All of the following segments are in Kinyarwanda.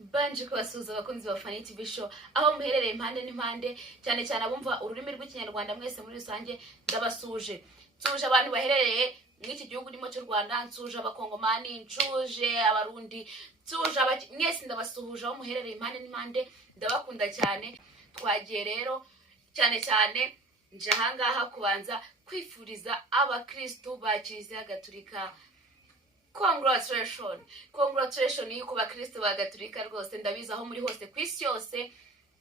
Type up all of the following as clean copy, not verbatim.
Banje kubasuhuza abakunzi ba Fani TV show aho muherereye impande n'impande cyane cyane abumva ururimi rw'ikinyarwanda mwese muri rusange ndabasuje. Nsuje abantu baherereye mw'iki gihugu ndimo cy'u Rwanda, nsuje abakongomani, nsuje abarundi, nsuje mwese ndabasuhuje aho muherereye impande n'impande, ndabakunda cyane. Twagiye rero cyane cyane nje ahangaha kubanza kwifuriza abakristo ba Kiliziya Gatolika congratulations yuko bakristo ba Gatolika rwose ndabiza aho muri hose kwisi yose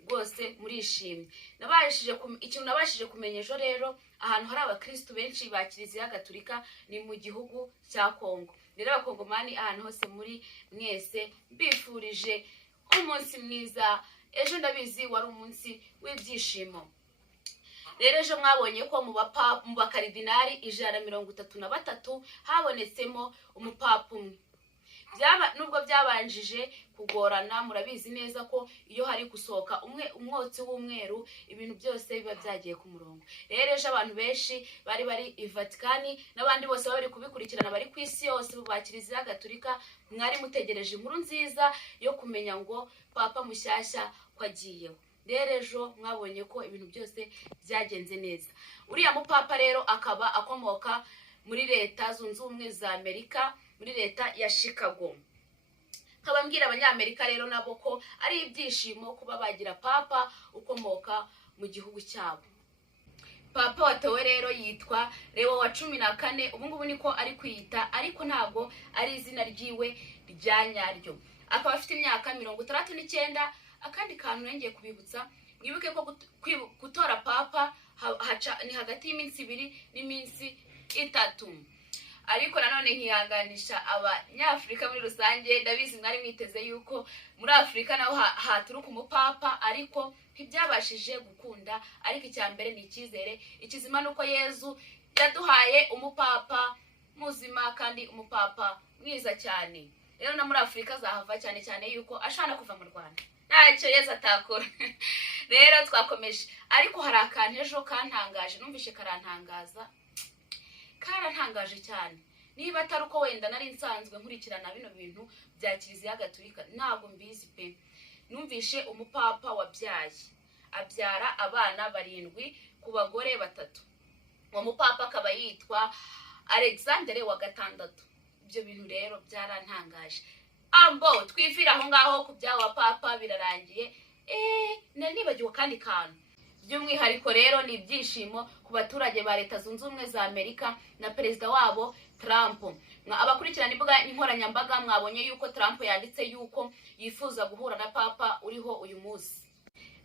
rwose murishimye. Ikintu nabashije kumenya ejo rero ahantu hari abakristo benshi ba Kiliziya Gatolika ni mu gihugu cya Kongo. Rero abakongomani ahantu hose muri mwese bifurije umunsi mwiza. Ejo ndabizi wari umunsi w'ibyishimo. Rero ejo mwabonye ko mu bakaridinari 133 habonetsemo umupapa umwe. Nubwo byabanjije kugorana, murabizi neza ko iyo hari gusohoka umwotsi w'umweru ibintu byose biba byagiye ku murongo. Rero ejo abantu benshi bari i Vatikani n'abandi bose bari kubikurikirana bari ku isi yose ba Kiliziya Gatolika, mwari mutegereje inkuru nziza yo kumenya ngo papa mushyashya kwagiyeho. Rero ejo mwabonye ko ibintu byose byagenze neza. Uriya mupapa rero akaba akomoka muri Leta Zunze Ubumwe za Amerika, muri leta ya Chicago. Nkabambwira abanyamerika rero nabo ko ari ibyishimo kuba bagira papa ukomoka mu gihugu cyabo. Papa watowe rero yitwa Leo wa 14. Ubu ngubu niko ari kwiyita, ariko ntabwo ari izina ryiwe rya nyaryo. Akaba afite imyaka 39. Akandi kantu ngiye kubibutsa, mwibuke ko gutora papa ni hagati y'iminsi 2 n'iminsi 3. Ariko nanone nkihanganisha abanyafrika muri rusange, ndabizi mwari mwiteze yuko muri Afrika naho haturuka umupapa, ariko ntibyabashije gukunda. Ariko icyambere ni icyizere, ikizima nuko Yezu yaduhaye umupapa muzima kandi umupapa mwiza cyane. Rero na muri Afrika zahava cyane cyane yuko ashana kuva mu Rwanda ntacyo Yezu atakora. Rero twakomeje, ariko hari akantu ejo kantangaje, numvishe karantangaje cyane. Niba atari uko wenda nari nsanzwe nkurikirana bino bintu bya Kiliziya Gatolika, ntabwo mbizi pe. Numvishe umupapa wabyaye abyara abana 7 ku bagore 3. Uwo mupapa akaba yitwa Alexandre wa 6. Ibyo bintu rero byarantangaje. Ambo twifira aho ngaho ku byawa papa birarangiye. Nanibagiwe kandi kantu. By'umwihariko rero ni ibyishimo ku baturage ba Leta Zunze Ubumwe za Amerika na perezida wabo Trump. Abakurikirana imbuga inkoranyambaga mwabonye yuko Trump yanditse yuko yifuza guhura na papa uriho uyu munsi.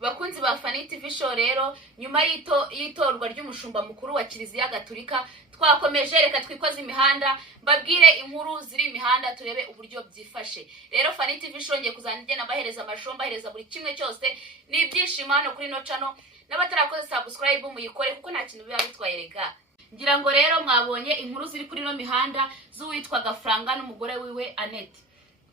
Bakunzi ba Fani TV show rero, nyuma y'itorwa ry'umushumba mukuru wa Kiliziya Gatolika, twakomeje reka twikoze imihanda babwire inkuru ziri imihanda turebe uburyo byifashe. Rero Fani TV show ngiye kuzanige nabahereza amashomba, hereza buri kimwe cyose. Ni ibyishimo hano kuri no channel, n'abatarakoze subscribe muyikore kuko nta kintu biba bitwaye rega. Ngira ngo rero mwabonye inkuru ziri kuri no mihanda z'uwitwa Gafaranga n'umugore wiwe Annette.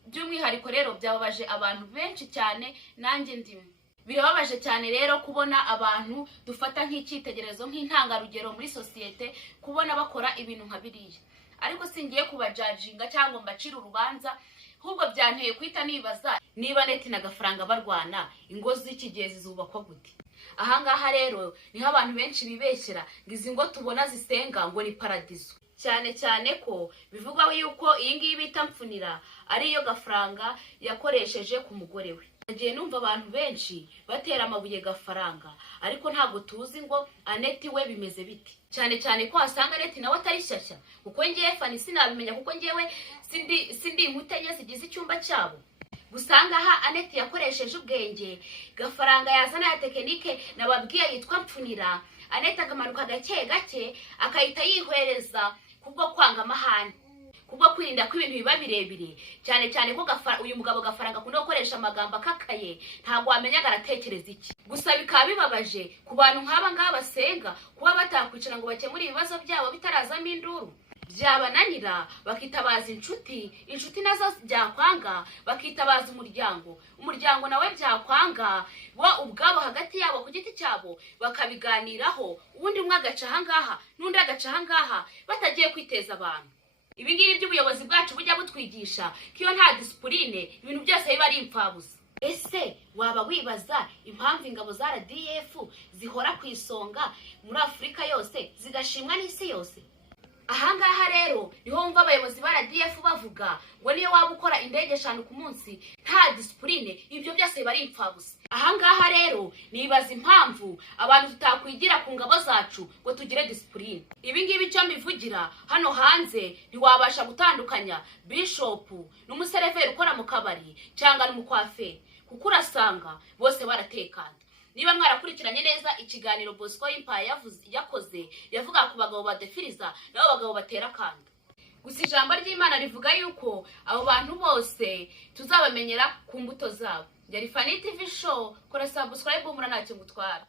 By'umwihariko rero byababaje abantu benshi cyane, nanjye ndimo. Birababaje cyane rero kubona abantu dufata nk'icyitegererezo nk'intangarugero muri societe, kubona bakora ibintu nka biriya. Ariko singiye kubajajinga cyangwa mbacira urubanza, ahubwo byanteye kwita nibaza niba Annette na Gafaranga barwana, ingo z'iki gihe zizubakwa gute. Ahangaha rero niho abantu benshi bibeshyera ngo izi ngo tubona zisenga ngo ni paradizo. Cyane cyane ko bivugwa yuko iyi ngiyi bita mpfunira ariyo Gafaranga yakoresheje ku mugore we. Nagiye numva abantu benshi batera amabuye Gafaranga, ariko ntabwo tuzi ngo Annette we bimeze biti. Cyane cyane ko asanga Annette nawe atari shyashya, kuko ngiye Fani sinabimenya kuko ngiyewe sindi inkutenye zigize icyumba cyabo. Gusanga aha Annette yakoresheje ubwenge, Gafaranga yazana ya tekinike nababwiye yitwa mpfunira. Annette akamanuka gake akayita yihwereza kubwo kwanga amahane, kubwo kwirinda ko ibintu biba birebire. Cyane cyane ko uyu mugabo Gafaranga akunda gukoresha amagambo akakaye, ntabwo wamenyaga aratekereza iki. Gusa bikaba bibabaje ku bantu nk'aba ngaba basenga kuba batakwicara ngo bakemure ibibazo byabo bitarazamo induru. Byabananira bakitabaza inshuti nazo byakwanga, bakitabaza umuryango nawe byakwanga, bo ubwabo hagati yabo ku giti cyabo bakabiganiraho, ubundi umwe agaca ahangaha n'undi agaca ahangaha batagiye kwiteza abantu. ibi ngibi by'ubuyobozi bwacu bujya butwigisha ko iyo nta disipurine ibintu byose biba ari impfabusa. Ese waba wibaza impamvu ingabo za RDF zihora ku isonga muri Afurika yose zigashimwa n'isi yose? Ahangaha rero niho wumva abayobozi ba RDF bavuga ngo niyo waba ukora indege 5 ku munsi nta disipurine ibyo byose biba ari impfabusa. Ahangaha rero nibaza impamvu abantu tutakwigira ku ngabo zacu ngo tugire disipurine. Ibi ngibi cyo mbivugira hano hanze ntiwabasha gutandukanya bishop n'umusereveri ukora mu kabari cyangwa n'umukwaferi, kuko urasanga bose baratekana. Niba mwarakurikiranye neza ikiganiro Bosco Empire yakoze yavuga ku bagabo badefiriza nabo bagabo batera kanda. Gusa ijambo ry'Imana rivuga yuko abo bantu bose tuzabamenyera ku mbuto zabo. Yari Fanny TV show, kora subscribe umura ntacyo ngutwara.